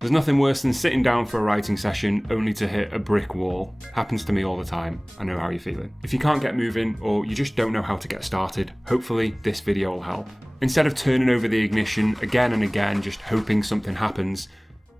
There's nothing worse than sitting down for a writing session only to hit a brick wall. Happens to me all the time. I know how you're feeling. If you can't get moving or you just don't know how to get started, hopefully this video will help. Instead of turning over the ignition again and again, just hoping something happens,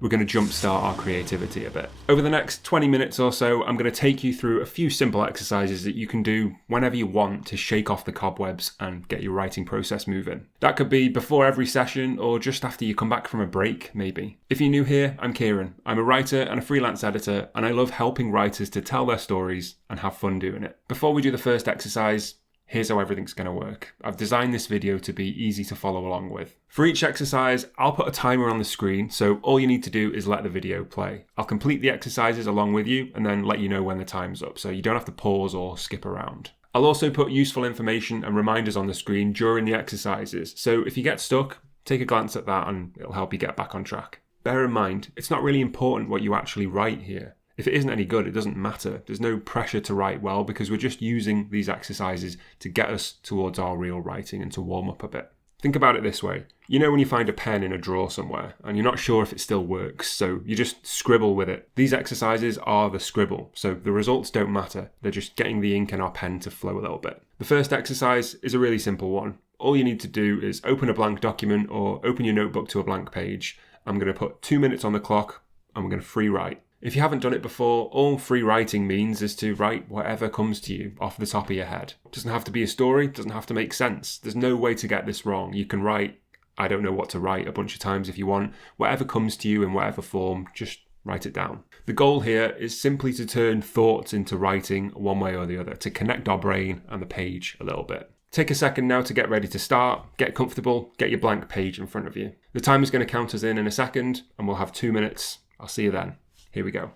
we're going to jumpstart our creativity a bit. Over the next 20 minutes or so, I'm going to take you through a few simple exercises that you can do whenever you want to shake off the cobwebs and get your writing process moving. That could be before every session or just after you come back from a break, maybe. If you're new here, I'm Kieran. I'm a writer and a freelance editor, and I love helping writers to tell their stories and have fun doing it. Before we do the first exercise, here's how everything's going to work. I've designed this video to be easy to follow along with. For each exercise, I'll put a timer on the screen, so all you need to do is let the video play. I'll complete the exercises along with you and then let you know when the time's up, so you don't have to pause or skip around. I'll also put useful information and reminders on the screen during the exercises, so if you get stuck, take a glance at that and it'll help you get back on track. Bear in mind, it's not really important what you actually write here. If it isn't any good, it doesn't matter. There's no pressure to write well because we're just using these exercises to get us towards our real writing and to warm up a bit. Think about it this way. You know when you find a pen in a drawer somewhere and you're not sure if it still works, so you just scribble with it. These exercises are the scribble, so the results don't matter. They're just getting the ink in our pen to flow a little bit. The first exercise is a really simple one. All you need to do is open a blank document or open your notebook to a blank page. I'm going to put 2 minutes on the clock and we're going to free write. If you haven't done it before, all free writing means is to write whatever comes to you off the top of your head. It doesn't have to be a story, it doesn't have to make sense. There's no way to get this wrong. You can write, I don't know what to write a bunch of times if you want. Whatever comes to you in whatever form, just write it down. The goal here is simply to turn thoughts into writing one way or the other, to connect our brain and the page a little bit. Take a second now to get ready to start, get comfortable, get your blank page in front of you. The timer's going to count us in a second and we'll have 2 minutes. I'll see you then. Here we go.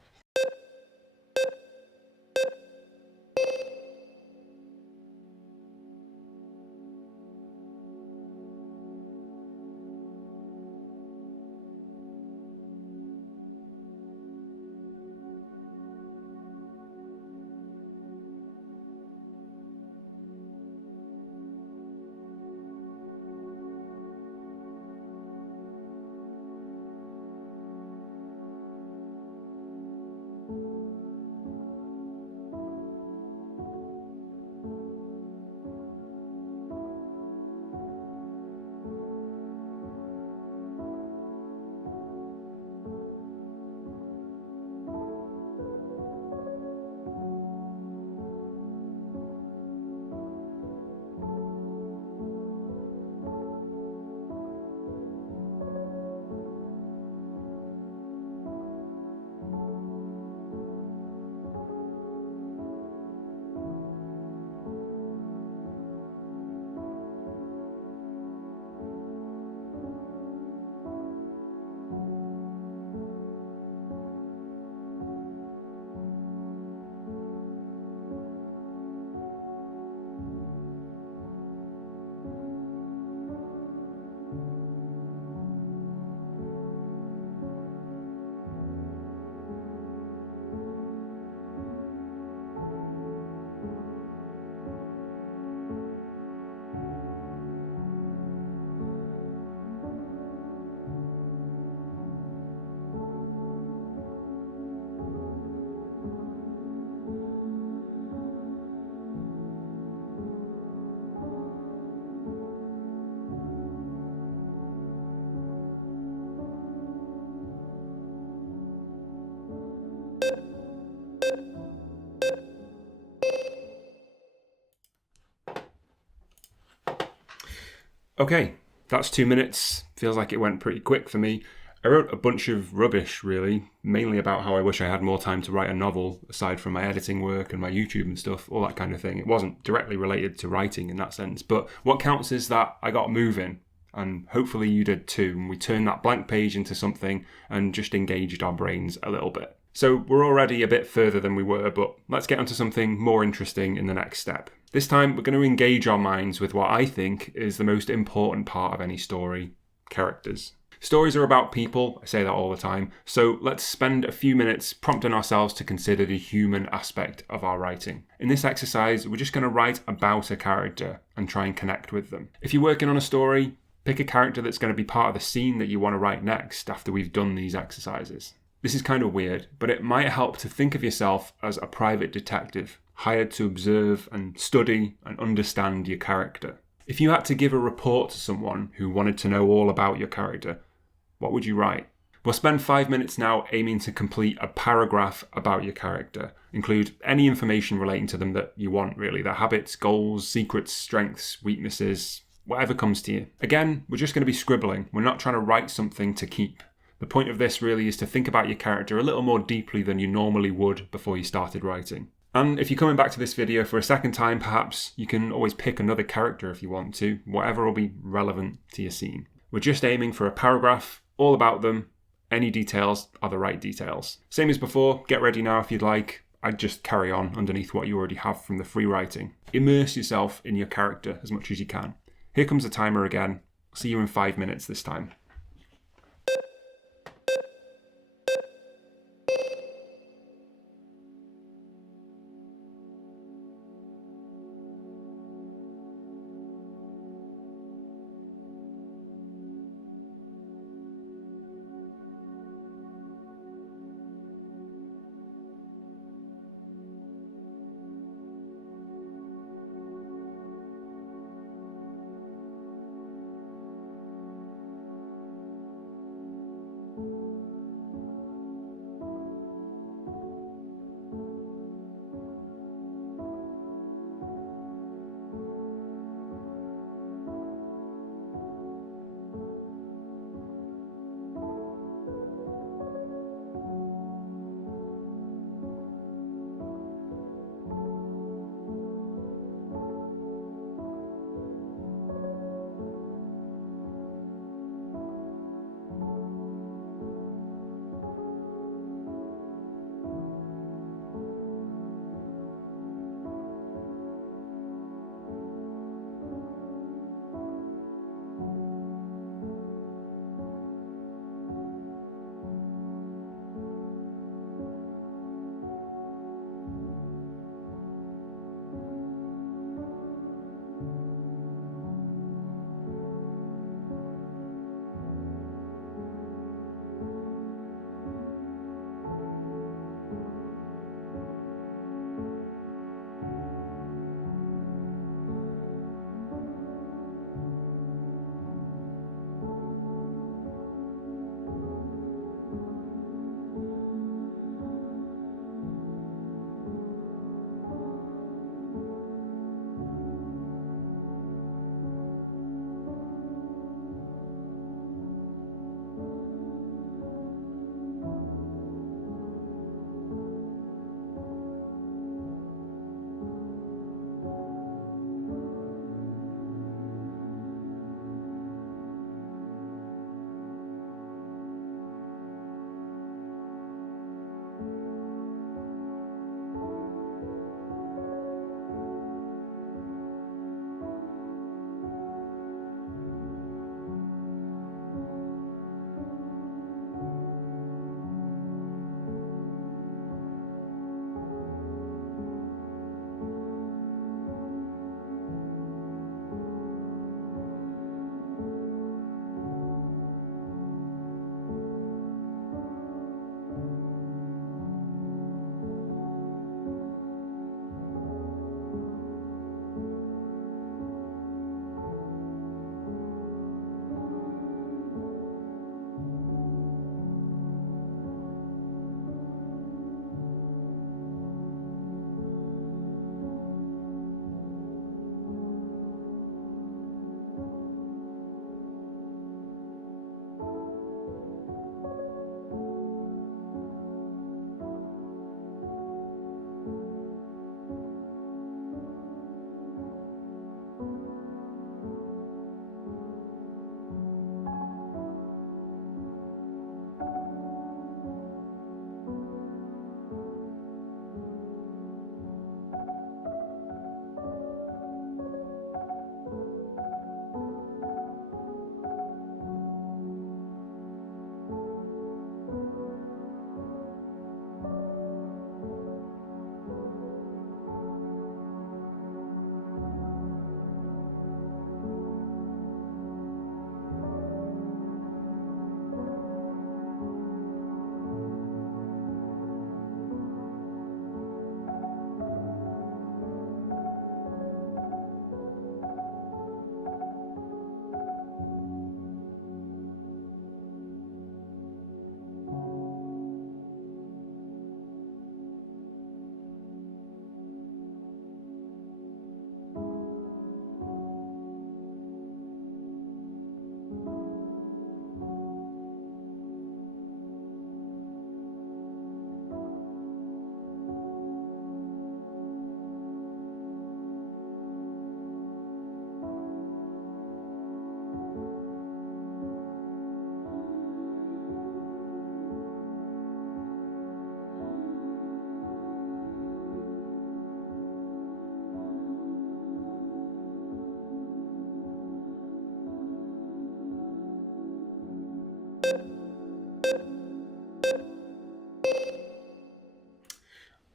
Okay, that's 2 minutes. Feels like it went pretty quick for me. I wrote a bunch of rubbish, really, mainly about how I wish I had more time to write a novel, aside from my editing work and my YouTube and stuff, all that kind of thing. It wasn't directly related to writing in that sense, but what counts is that I got moving, and hopefully you did too, and we turned that blank page into something and just engaged our brains a little bit. So we're already a bit further than we were, but let's get onto something more interesting in the next step. This time we're going to engage our minds with what I think is the most important part of any story: characters. Stories are about people, I say that all the time, so let's spend a few minutes prompting ourselves to consider the human aspect of our writing. In this exercise, we're just going to write about a character and try and connect with them. If you're working on a story, Pick a character that's going to be part of the scene that you want to write next after we've done these exercises. This is kind of weird, but it might help to think of yourself as a private detective, hired to observe and study and understand your character. If you had to give a report to someone who wanted to know all about your character, what would you write? We'll spend 5 minutes now aiming to complete a paragraph about your character. Include any information relating to them that you want, really. Their habits, goals, secrets, strengths, weaknesses, whatever comes to you. Again, we're just going to be scribbling. We're not trying to write something to keep. The point of this really is to think about your character a little more deeply than you normally would before you started writing. And if you're coming back to this video for a second time, perhaps you can always pick another character if you want to, whatever will be relevant to your scene. We're just aiming for a paragraph, all about them. Any details are the right details. Same as before, get ready now if you'd like. I'd just carry on underneath what you already have from the free writing. Immerse yourself in your character as much as you can. Here comes the timer again. See you in 5 minutes this time.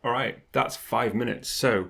All right, that's 5 minutes. So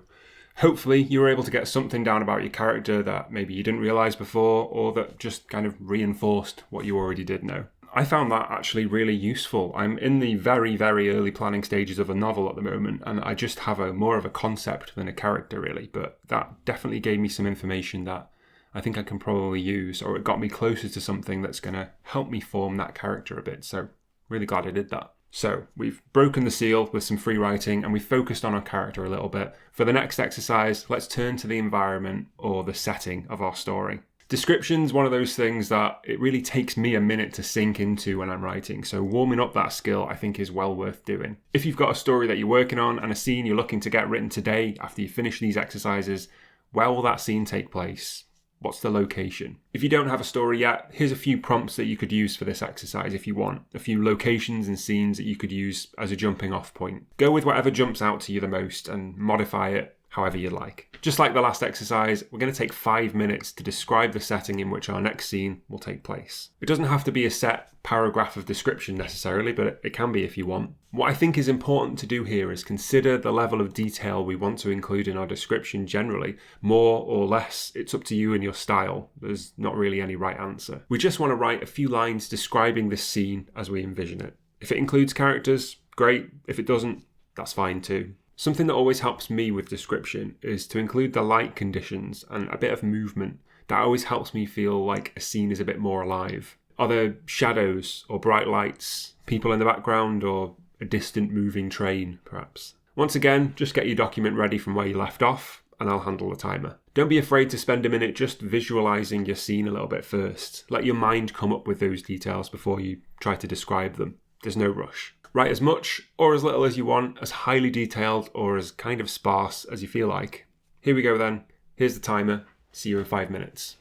hopefully you were able to get something down about your character that maybe you didn't realize before, or that just kind of reinforced what you already did know. I found that actually really useful. I'm in the very, very early planning stages of a novel at the moment, and I just have more of a concept than a character really, but that definitely gave me some information that I think I can probably use, or it got me closer to something that's going to help me form that character a bit. So really glad I did that. So we've broken the seal with some free writing and we've focused on our character a little bit. For the next exercise, let's turn to the environment or the setting of our story. Description's one of those things that it really takes me a minute to sink into when I'm writing, so warming up that skill I think is well worth doing. If you've got a story that you're working on and a scene you're looking to get written today after you finish these exercises, where will that scene take place? What's the location? If you don't have a story yet, here's a few prompts that you could use for this exercise if you want. A few locations and scenes that you could use as a jumping off point. Go with whatever jumps out to you the most and modify it however you like. Just like the last exercise, we're going to take 5 minutes to describe the setting in which our next scene will take place. It doesn't have to be a set paragraph of description necessarily, but it can be if you want. What I think is important to do here is consider the level of detail we want to include in our description generally. More or less, it's up to you and your style. There's not really any right answer. We just want to write a few lines describing this scene as we envision it. If it includes characters, great. If it doesn't, that's fine too. Something that always helps me with description is to include the light conditions and a bit of movement. That always helps me feel like a scene is a bit more alive. Are there shadows or bright lights, people in the background, or a distant moving train, perhaps? Once again, just get your document ready from where you left off, and I'll handle the timer. Don't be afraid to spend a minute just visualising your scene a little bit first. Let your mind come up with those details before you try to describe them. There's no rush. Write as much or as little as you want, as highly detailed or as kind of sparse as you feel like. Here we go then. Here's the timer. See you in 5 minutes.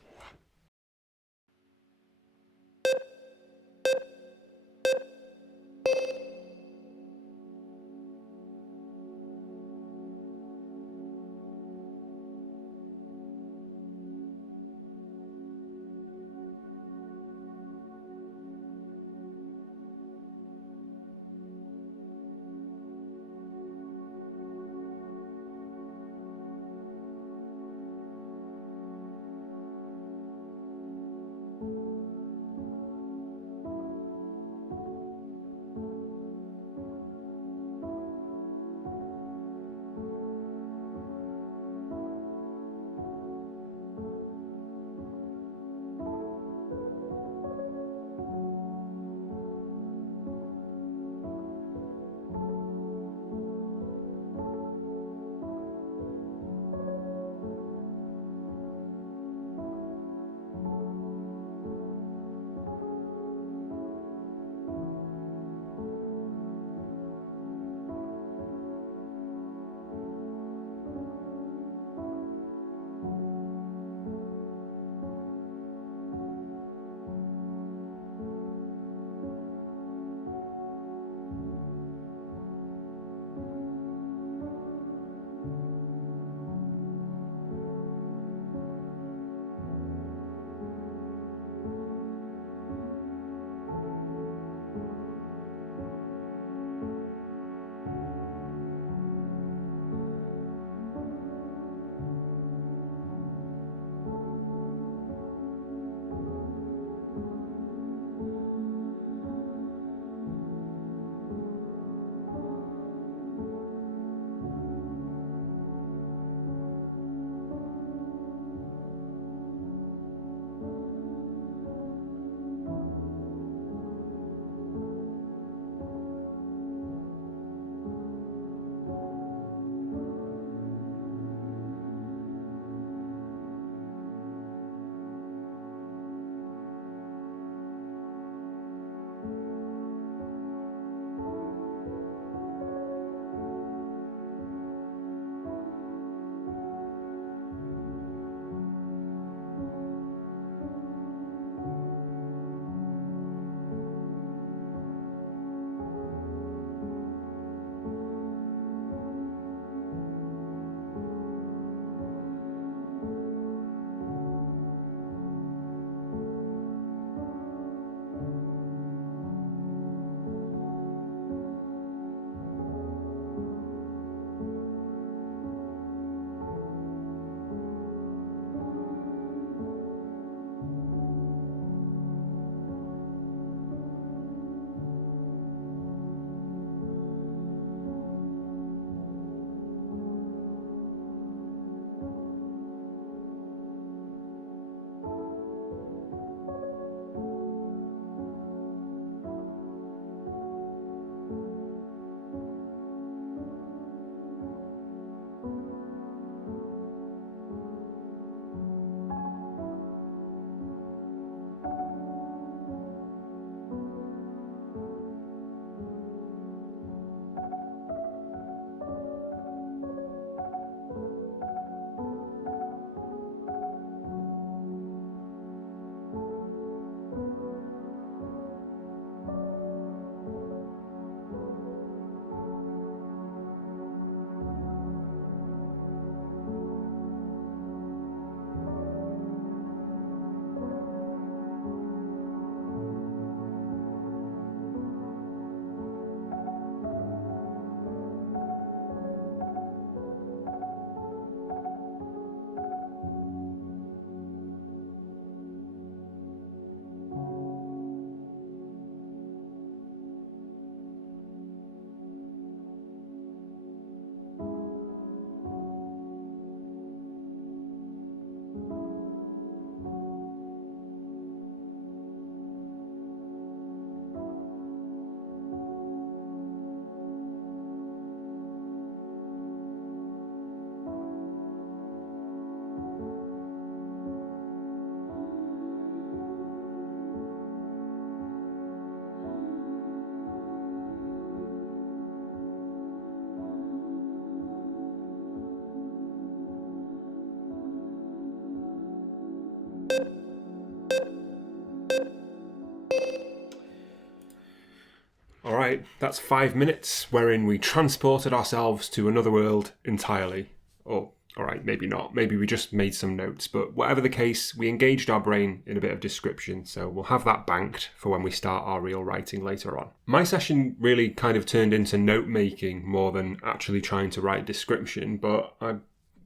Alright, that's 5 minutes wherein we transported ourselves to another world entirely. Or, alright, maybe not. Maybe we just made some notes. But whatever the case, we engaged our brain in a bit of description, so we'll have that banked for when we start our real writing later on. My session really kind of turned into note making more than actually trying to write description, but I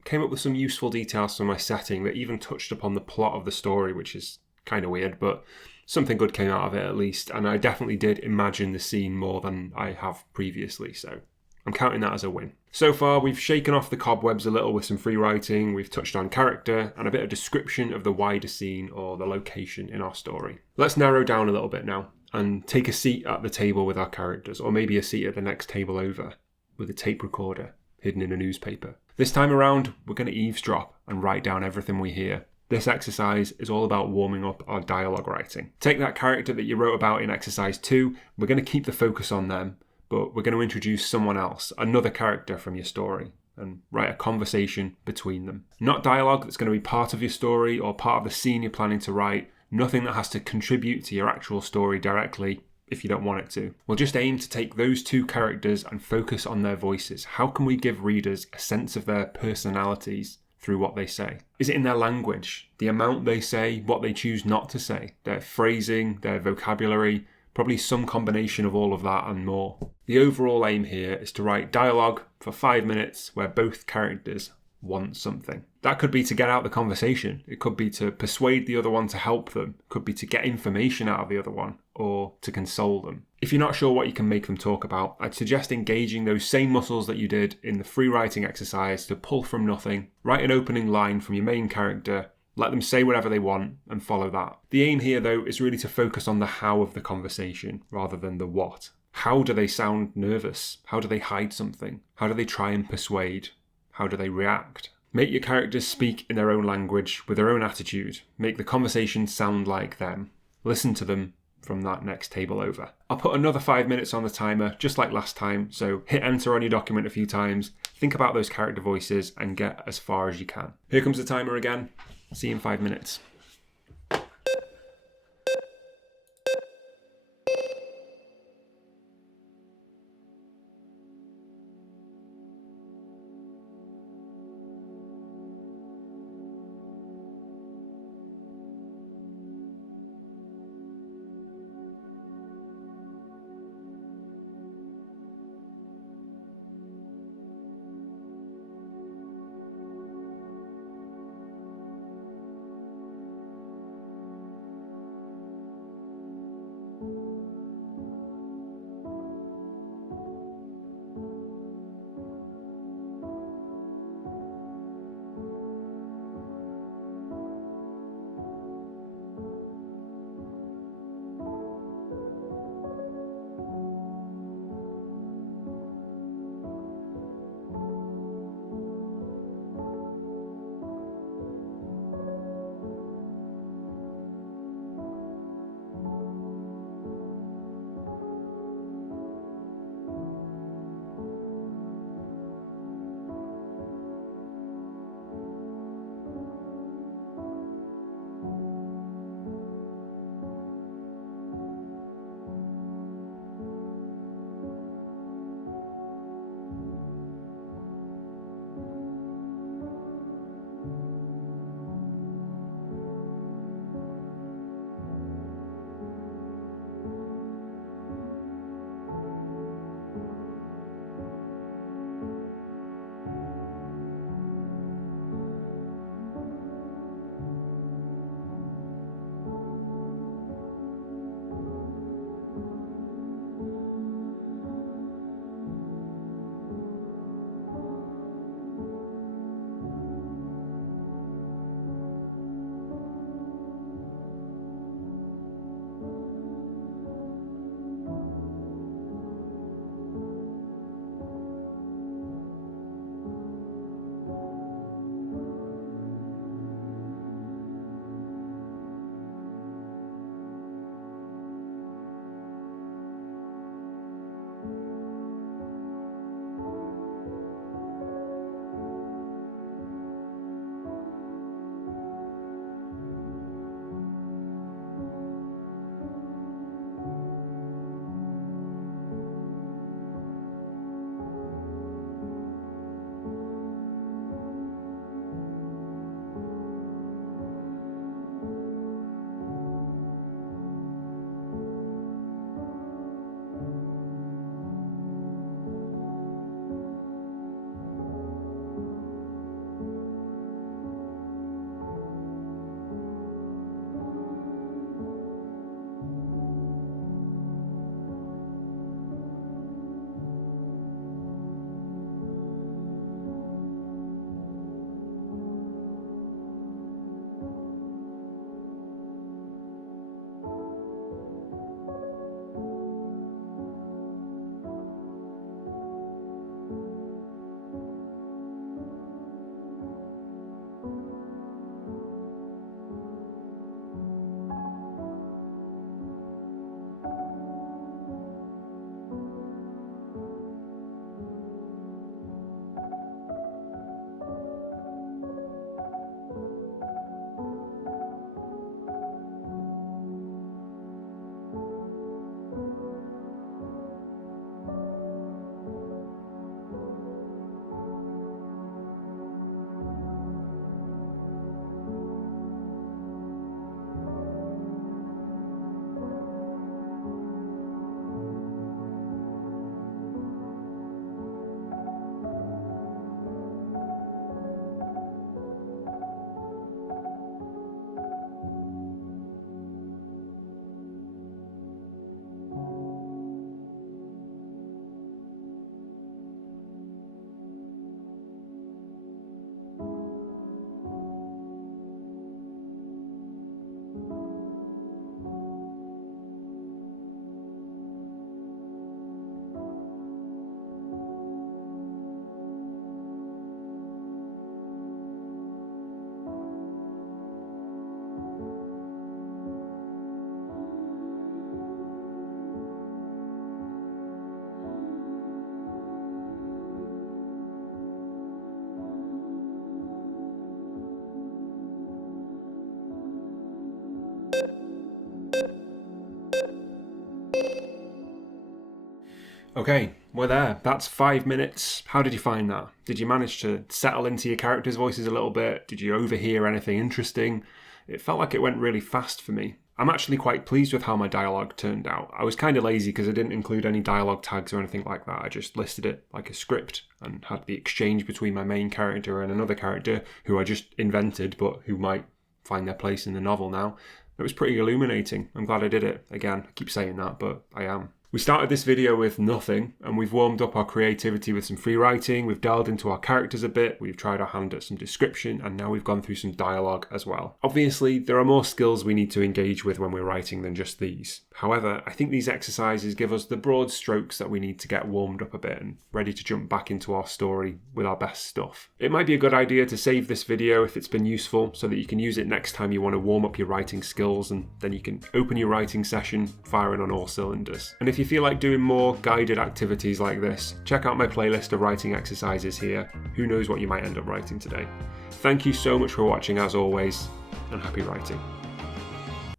came up with some useful details for my setting that even touched upon the plot of the story, which is kind of weird, but something good came out of it at least, and I definitely did imagine the scene more than I have previously, so I'm counting that as a win. So far, we've shaken off the cobwebs a little with some free writing, we've touched on character, and a bit of description of the wider scene or the location in our story. Let's narrow down a little bit now, and take a seat at the table with our characters, or maybe a seat at the next table over, with a tape recorder hidden in a newspaper. This time around, we're going to eavesdrop and write down everything we hear. This exercise is all about warming up our dialogue writing. Take that character that you wrote about in exercise 2, we're going to keep the focus on them, but we're going to introduce someone else, another character from your story, and write a conversation between them. Not dialogue that's going to be part of your story or part of the scene you're planning to write, nothing that has to contribute to your actual story directly if you don't want it to. We'll just aim to take those two characters and focus on their voices. How can we give readers a sense of their personalities through what they say? Is it in their language, the amount they say, what they choose not to say, their phrasing, their vocabulary, probably some combination of all of that and more. The overall aim here is to write dialogue for 5 minutes where both characters want something. That could be to get out the conversation. It could be to persuade the other one to help them. It could be to get information out of the other one or to console them. If you're not sure what you can make them talk about, I'd suggest engaging those same muscles that you did in the free writing exercise to pull from nothing. Write an opening line from your main character, let them say whatever they want and follow that. The aim here though is really to focus on the how of the conversation rather than the what. How do they sound nervous? How do they hide something? How do they try and persuade? How do they react? Make your characters speak in their own language, with their own attitude. Make the conversation sound like them. Listen to them from that next table over. I'll put another 5 minutes on the timer, just like last time, so hit enter on your document a few times, think about those character voices, and get as far as you can. Here comes the timer again. See you in 5 minutes. Okay, we're there. That's 5 minutes. How did you find that? Did you manage to settle into your characters' voices a little bit? Did you overhear anything interesting? It felt like it went really fast for me. I'm actually quite pleased with how my dialogue turned out. I was kind of lazy because I didn't include any dialogue tags or anything like that. I just listed it like a script and had the exchange between my main character and another character who I just invented but who might find their place in the novel now. It was pretty illuminating. I'm glad I did it. Again, I keep saying that, but I am. We started this video with nothing, and we've warmed up our creativity with some free writing, we've delved into our characters a bit, we've tried our hand at some description, and now we've gone through some dialogue as well. Obviously, there are more skills we need to engage with when we're writing than just these. However, I think these exercises give us the broad strokes that we need to get warmed up a bit and ready to jump back into our story with our best stuff. It might be a good idea to save this video if it's been useful, so that you can use it next time you want to warm up your writing skills, and then you can open your writing session firing on all cylinders. And if you feel like doing more guided activities like this, check out my playlist of writing exercises here. Who knows what you might end up writing today. Thank you so much for watching as always, and happy writing.